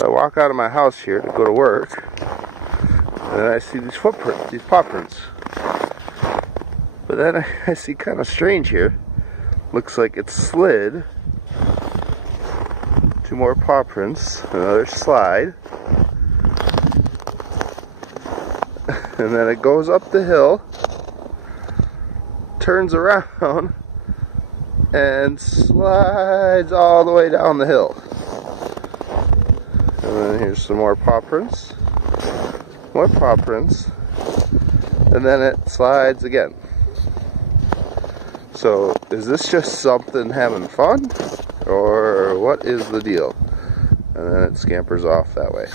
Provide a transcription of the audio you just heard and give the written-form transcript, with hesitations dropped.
So I walk out of my house here to go to work, and I see these footprints, these paw prints. But then I see kind of strange here. Looks like it slid. 2 more paw prints, another slide. And then it goes up the hill, turns around, and slides all the way down the hill. And then here's some more paw prints, more paw prints, and then it slides again. So is this just something having fun, or what is the deal? And then it scampers off that way.